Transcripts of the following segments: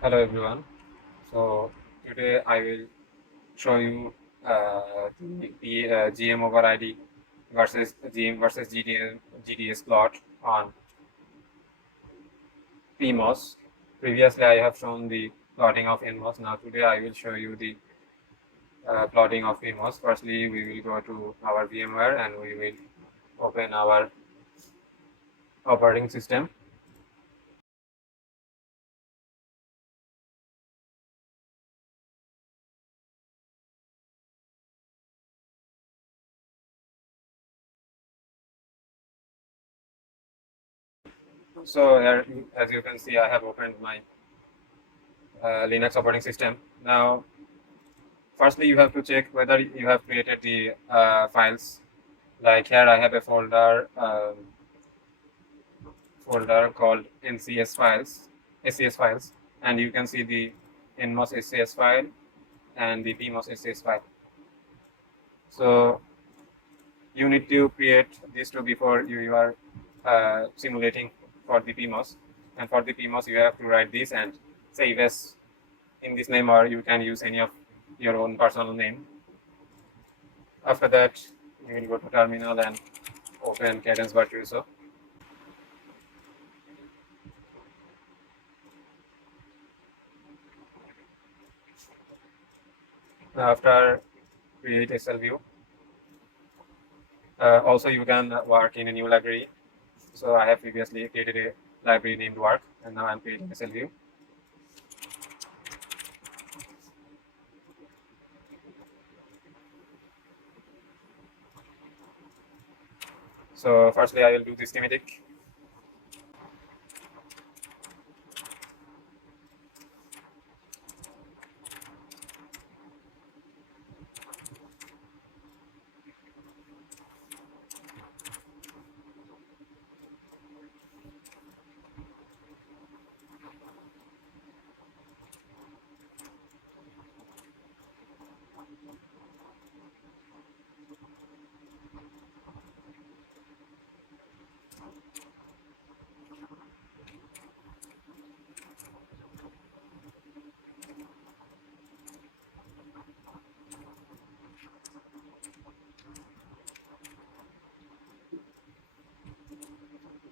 Hello everyone. So today I will show you the GM over ID versus GM versus GDS plot on PMOS. Previously I have shown the plotting of NMOS. Now today I will show you the plotting of PMOS. Firstly, we will go to our VMware and we will open our operating system. So here, as you can see, I have opened my Linux operating system. Now firstly, you have to check whether you have created the files. Like here, I have a folder called NCS files, SCS files, and you can see the NMOS SCS file and the PMOS SCS file. So you need to create these two before you are simulating for the PMOS. And for the PMOS, you have to write this and save as in this name, or you can use any of your own personal name. After that, you will go to terminal and open Cadence Virtuoso. After create SL view, also you can work in a new library. So I have previously created a library named work, and now I'm creating SL view. So firstly, I will do the schematic.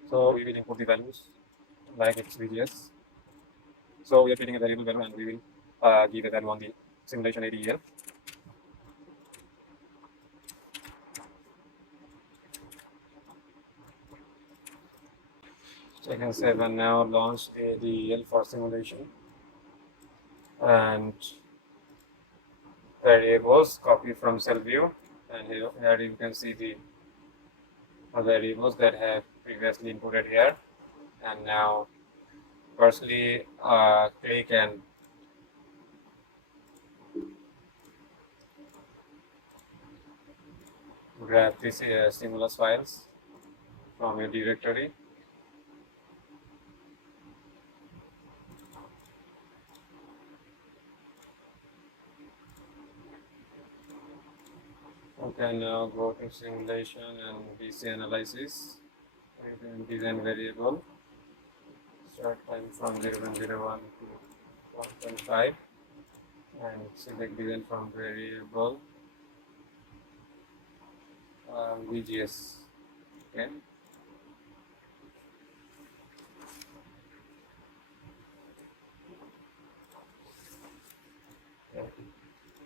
So we will input the values like its VGS. So we are creating a variable value, and we will give a value on the simulation ADEL. So I can say when now launch ADEL for simulation, and variables copy from cell view, and here you can see the variables that have previously inputted here. And now firstly click and grab these stimulus files from your directory. Okay, now go to simulation and DC analysis. And design variable. Start time from 0101 to 1.5, and select design from variable VGS. Okay.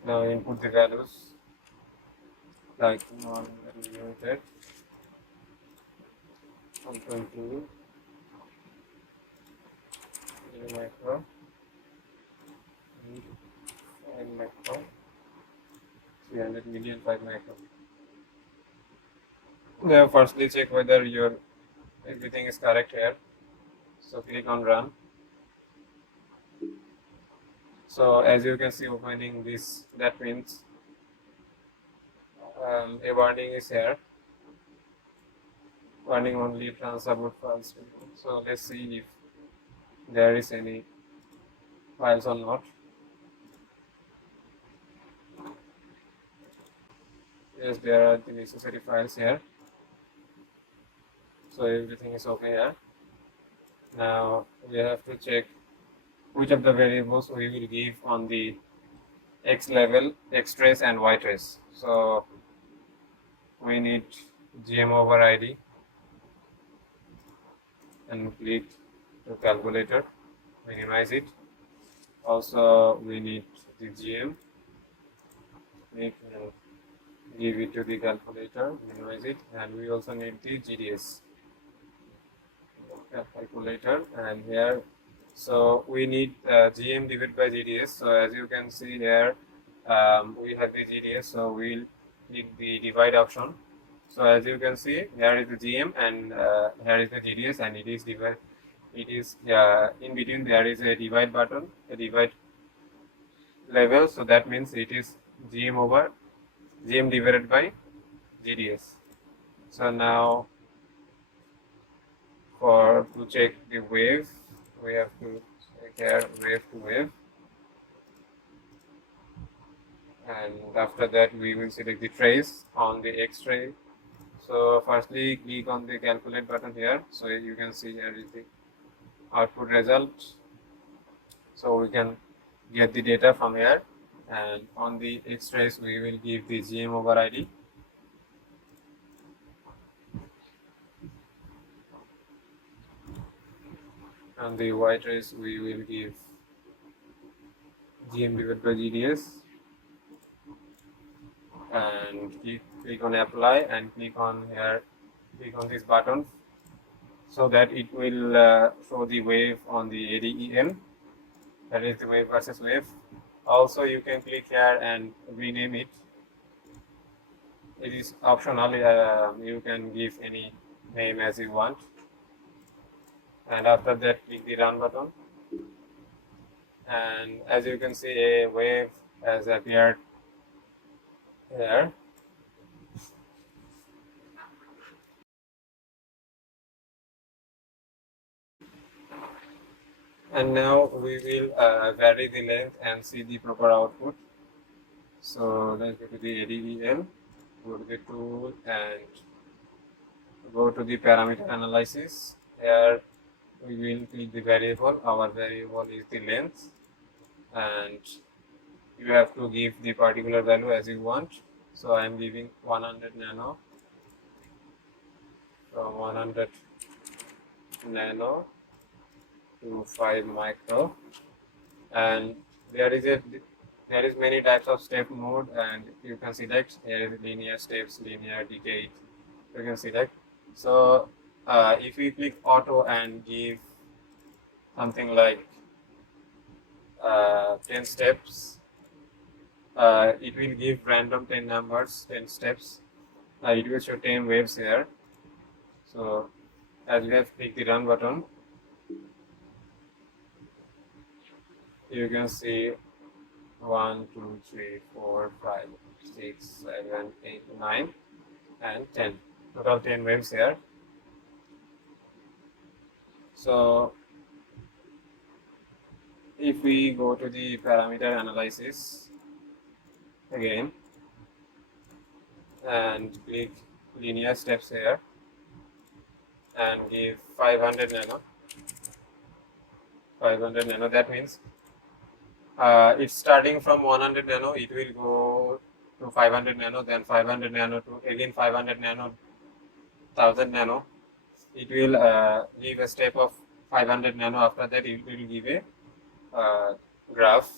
Now input the values like non-limited 120 micro and 5 micro, 300 million 5 micro. Now firstly check whether your everything is correct here. So click on run. So as you can see opening this, that means a warning is here. Warning only transabort files. So let's see if there is any files or not. Yes, there are the necessary files here. So everything is okay here. Now we have to check which of the variables we will give on the x level, x trace and y trace. So we need gmoverId and click to calculator, minimize it. Also we need the gm, click and give it to the calculator, minimize it, and we also need the gds calculator, and here so we need gm divided by gds. So as you can see here, we have the gds, so we'll click the divide option. So as you can see, here is the gm and here is the gds, and it is divide, it is in between there is a divide button, a divide level, so that means it is gm divided by gds. So now to check the wave, we have to check here wave to wave, and after that we will select the trace on the x-ray. So firstly click on the calculate button here, so you can see here is the output result, so we can get the data from here, and on the x-rays we will give the gmoverId. On the y trace we will give gm divided by gds, and click on apply and click on here, click on this button, so that it will show the wave on the ADEN, that is the wave versus wave. Also you can click here and rename it. It is optional, you can give any name as you want, and after that click the run button, and as you can see a wave has appeared here. And now we will vary the length and see the proper output. So let's go to the ADEN, go to the tool and go to the parameter analysis. Here we will click the variable. Our variable is the length, and you have to give the particular value as you want. So I am giving 100 nano, from 100 nano to 5 micro, and there is many types of step mode, and you can select. Here is linear steps, linear, decade, you can select. So if we click auto and give something like 10 steps, it will give random 10 numbers, 10 steps. It will show 10 waves here. So as we have clicked the run button, you can see 1, 2, 3, 4, 5, 6, 7, 8, 9, and 10. Total 10 waves here. So if we go to the parameter analysis again and click linear steps here and give 500 nano, 500 nano, that means it's starting from 100 nano, it will go to 500 nano, then 500 nano to again 500 nano, 1000 nano. It will give a step of 500 nano. After that it will give a graph.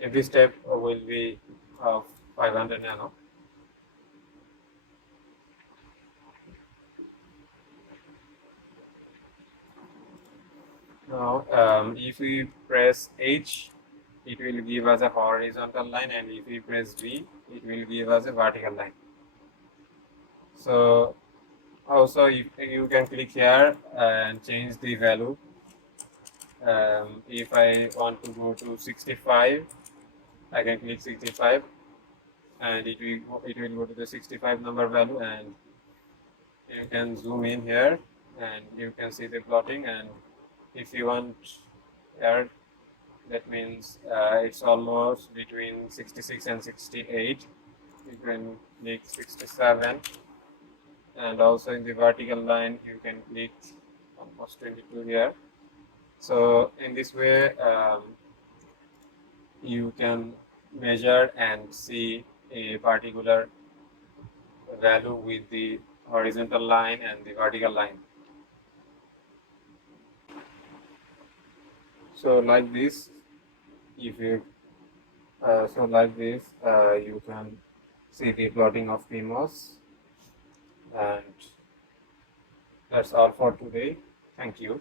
Every step will be of 500 nano. Now if we press H, it will give us a horizontal line, and if we press V, it will give us a vertical line. So also you can click here and change the value. If I want to go to 65, I can click 65, and it will go to the 65 number value, and you can zoom in here and you can see the plotting. And if you want here, that means it's almost between 66 and 68. You can click 67, and also in the vertical line you can click almost 22 here. So in this way, you can measure and see a particular value with the horizontal line and the vertical line. So like this, if you like this, you can see the plotting of PMOS, and that's all for today. Thank you.